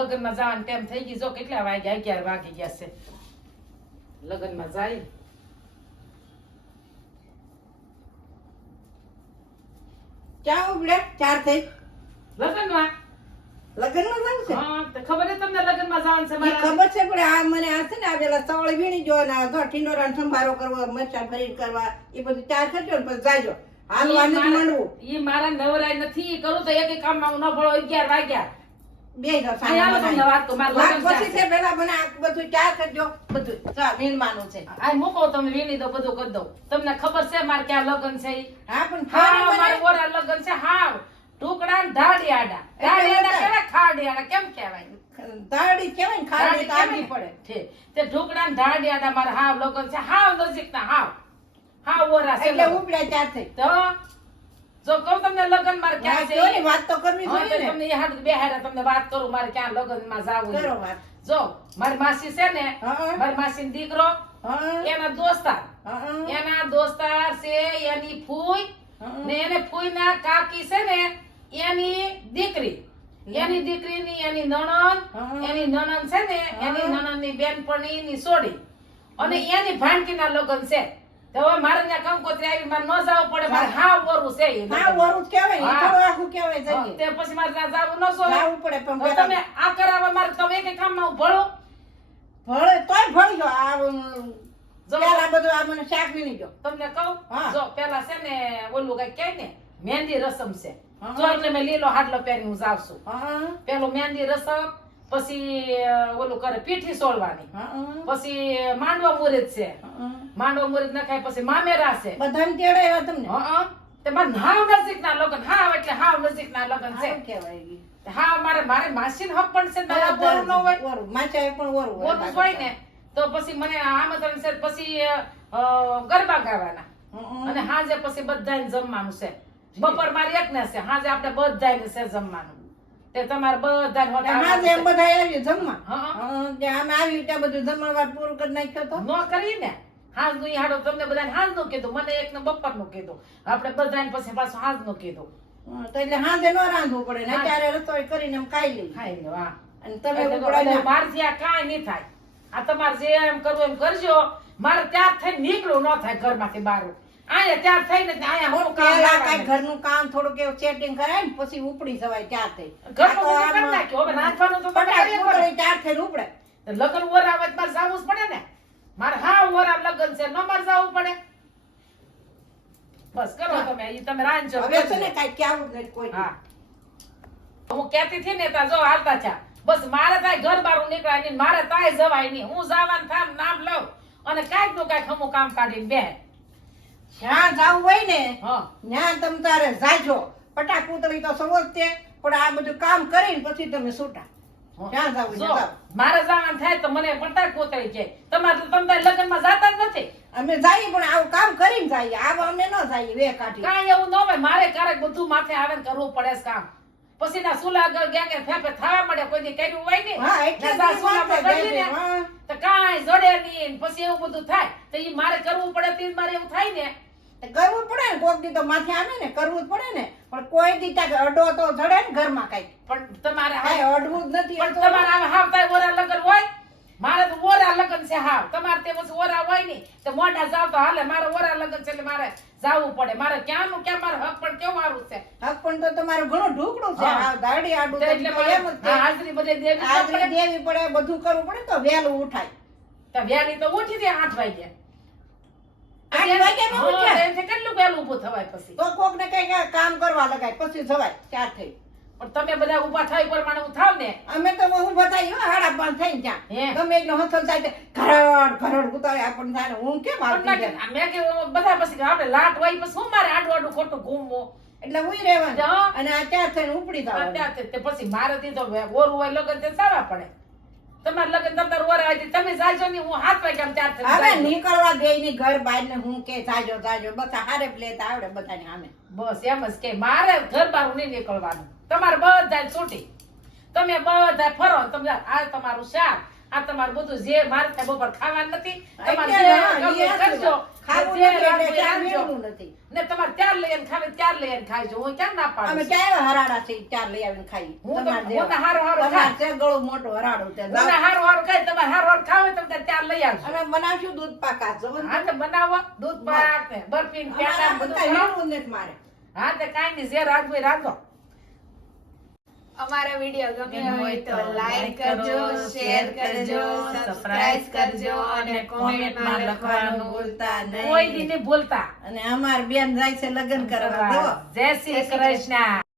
લગ્નમાં જવાનું ટાઈમ થઈ ગઈ. જો કેટલા વાગ્યા અગિયાર વાગી ગયા છે. લગ્નમાં જાય. ક્યાં ઉભડ્યા ચાર થઈ. લગ્નમાં? લગ્નમાં જવું છે? હા તો ખબર છે તમને લગ્નમાં જવાનું છે મારા? ખબર છે પણ આ મને આ છે ને આ પેલા સવળ વીણી જો ને આ જો ટીંડોરાનો સંભારો કરવો મરચાં કરવા એ બધું ચાર કરજો ને પછી જાજો. માંડવું. મારા નવરાય નથી કરું તો એક કામમાં હું ન ભળો અગિયાર વાગ્યા. બે જાવ અહીંયા વાત કહું, મારા લગ્ન પછી છે. છે પેલા મને બધું ચાર કરજો બધું ચા વીણવાનું છે. આ મૂકો તમે વીણી દો બધું કરી દઉં તમને ખબર છે મારે ક્યાં લગ્ન છે હા પણ હા ફરી ઓરા લગ્ન છે. હાવ. ટુકડા ને ધાડી આડા ધાડી આડા કહેવાય. ખાડી આડા કેમ કહેવાય? દાળી કહેવાય ખાડી તો ધાડી આગી કહેવાય પડે? ને? તે ઢોકળા ને ધાડી આડા મારે હાવ લગન છે. હાવ નજીકના હાવ. હાવ ઓરા એટલે ઉપડ્યા ચાર થઈ તો જો કહું તમને લગ્ન મારે ક્યાં છે? ને, વાત તો કરવી જોઈએ ને. તમને એ હાથ બે હારે તમને વાત કરું મારે ક્યાં લગ્નમાં જાવું કરો વાત. જો મારી માસી છે ને મારી માસી દીકરો એના દોસ્તાર. એના દોસ્તાર છે એની ફૂઈ. ને એને કાકી છે ને એની દીકરી. એની દીકરીની એની નણંદ એની નણંદ છે ને એની એની નણંદની બેનપણી ની સોડી. અને એની ભાણકીના લગ્ન છે. તો મારે ત્યાં કંકોત્રી આવી મારે ન જાવું પડે મારે હાવ વરું છે હા વરું કહેવાય ને, આખું કહેવાય જઈએ. તે પછી મારે ત્યાં જાવું ન જોવે જાવું પડે પણ તમે આ કરાવવા મારે તમે એક કામમાં હું ભળે તોય ભળજો. આ પેલા બધું આ મને શાક વીણી ગયો તમને કહું. જો પેલા છે ને ઓલું કઈ કહે ને મહેંદી રસમ છે. એટલે મેં લીલો હાડલો પહેરી હું જાવ છું. હા. પેલું મહેંદી રસમ પછી ઓલું કરે પીઠી સોળવાની. પછી માંડવા મુરત છે. માંડવા મુરત નખાય પછી મામેરા છે. બધાને તેડે એવા તમને? હં, હાવ નજીક ના લગ્ન હાવ એટલે હાવ નજીક ના લગ્ન છે. કેવાય હા મારે મારે માસી હક પણ છે મારા બોરું ન હોય. માચાએ પણ ઓરું હોય. ઓરું હોય ને. તો પછી મને આમંત્રણ છે પછી ગરબા ગાવાના. અને હાજે પછી બધાને જમવાનું છે. બપોર મારી એક ને છે હાજે આપણે બધાને છે જમવાનું. તે તમારે ત્યાં એમ બધા જમવા. ત્યાં આમ ત્યાં જમણવાર પૂરું કરી નાખ્યો તો. ન કરી ને હાજનું હાડો તમને બધાને હાજનું કીધું મને એક ને બપોરનું કીધું. આપણે બધાને પછી પાછું હાજનું કીધું તો એટલે હાજે ન રાંધવું પડે ને ત્યારે રસોઈ કરીને એમ ખાઈ લઈએ. ખાઈ લો હા અને તમે મારથી આ કાંઈ નહીં થાય. આ તમારે જે એમ કરવું એમ કરજો. મારે ત્યાર થઈ નીકળવું ન થાય ઘરમાંથી બહાર. અહીંયા ચાર થઈને જ અહીંયા હું કામ પેલા. કાંઈ ઘરનું કામ થોડુંક એવું setting કરાય ને પછી ઉપડી જવાય ચાર થઈ. ઘરનું બધું કરી નાખ્યું. હવે નાચવાનું તો ફટાક પડે. ચાર થઈને ઉપડે. તો લગ્ન ઓરા આવે તો મારે જાવું જ પડે ને. મારે હા ઓરા લગન છે ન મારે જાવું પડે. બસ કરો તમે ઈ તમે રાંધજો. હવે છે ને કાંઈ કેવું જ નથી કોઈ. હા. હું કહેતી હતી ને તા જો હાલતા છે બસ મારે તાય ઘર બારું નીકળાય નહીં મારે તાય જવાય નહીં. હું જવાનું થામ નામ લઉં. અને કાંઈકનું કાંઈક હમું કામ કાઢીને બે જ્યાં જવું હોય ને ત્યાં તમ તારે જાજો. પટાક ઉતરી તો સમજતે પણ આ બધું કામ કરીને પછી તમે છૂટા. ક્યાં જવું જો, ત્યાં મારે જવાનું થાય તો મને પટાક કોતરી છે તમારે તો તમે તાર લગ્નમાં જાતા જ નથી. અમે જઈએ પણ આવું કામ કરીને જઈએ. આવા અમે ન જઈએ વે કાઢી કાંઈ એવું ન હોય. મારે ક્યારેક બધું માથે આવે કરવું પડે કામ. પછી ના સુલા આગળ ગેંગે ફેફે થવા મળે કોઈ દી કર્યું હોય નહીં. હા એટલે ને તો કાંઈ જોડે નહીં ને પછી એવું બધું થાય. તો ઈ મારે કરવું પડે તે મારે એવું થાય ને. કરવું પડે ને કોક દી તો માથે આવે ને કરવું જ પડે ને. પણ કોઈ દી તાકે અડો તો જડે ને ઘરમાં કઈ. પણ તમારે અડવું જ નથી તમારે હાવ થાય ઓરા લગન હોય મારે તો ઓરા લગ્ન છે હા તમારે તે પછી ઓરા હોય ને તો મોઢા જાવ તો હાલે. મારે ઓરા લગ્ન છે એટલે મારે જાવું પડે. મારે ક્યાંનું ક્યાં? મારે હક પણ કેવું મારું છે? હક પણ તો તમારું ઘણું ઢુકડું છે. હા. આ આડું એટલે હાજરી બધે દેવી હાજરી દેવી પડે બધું કરવું પડે તો વહેલું ઉઠાય. તો વહેલી તો ઉઠી દે આઠ વાગે. આઠ? એનાથી કેટલું વહેલું ઊભું થવાય પછી? તો કોક ને કઈ કામ કરવા લગાય પછી જવાય. ચાર થઈ. પણ તમે બધા ઊભા થાય પ્રમાણે હું થાવ ને. અમે તો હું બતાવી હાડા પાંચ થઈ ત્યાં હે. ગમે એટલો હસલ થાય ઘરડ ઘરડ કુતાવે આપણને થાય હું કેમ પણ આવતી કે- મેં કીધું બધા પછી આપણે લાટ હોય પછી શું મારે આડું આડું ખોટું ઘૂમવું? એટલે હું રહેવાનું. હા. અને આ ચાર થઈને ઉપડી જવાનું. અત્યારે તે- તે પછી મારે થી તો ઓરું હોય લગન તે સારા પડે. તમારે લગન તમારે હોય તે તમે જાજો ને હું હાથ વાગે આમ ચાર હવે નીકળવા દે ની ઘર બહાર ને હું કે જાજો જાજો. બધા હારે પ્લેટ આવડે બધાને સામે બસ એમ જ કે મારે ઘર બહાર નહીં નીકળવાનું. તમારે બધા છૂટી. તમે બધા ફરો તમે આ તમારું શાક આ તમારું બધું જે મારે બપોર ખાવાનું નથી. ને તમારે ત્યાર લઈને ખાવી ત્યાર લઈને ખાઈજો હું ક્યાં ના પાડું? ક્યાં હરાડા છે લઈ આવીને ખાઈ હું તો-. હારું હારું ખાય. છે ગળું મોટું હરાડું છે. મને હારું હારું ખાય તમારે હારું હારું ખાવું તમે ત્યાર લઈ આવજો. અમે બનાવશું દૂધ પાકા હા તો બનાવો. દૂધ પાક ને બરફી ને પેંડા બધું કાંઈ નથી મારે. હા તો કાઈ નહીં જે રાંધવું એ રાંધો. અમારો વીડિયો ગમે હોય તો લાઈક કરજો શેર કરજો સબસ્ક્રાઇબ કરજો અને કોમેન્ટમાં લખવાનું ભૂલતા નહીં. કોઈ દીને ભૂલતા. અને અમાર બેન જાય છે લગ્ન કરવા જય શ્રી કૃષ્ણ.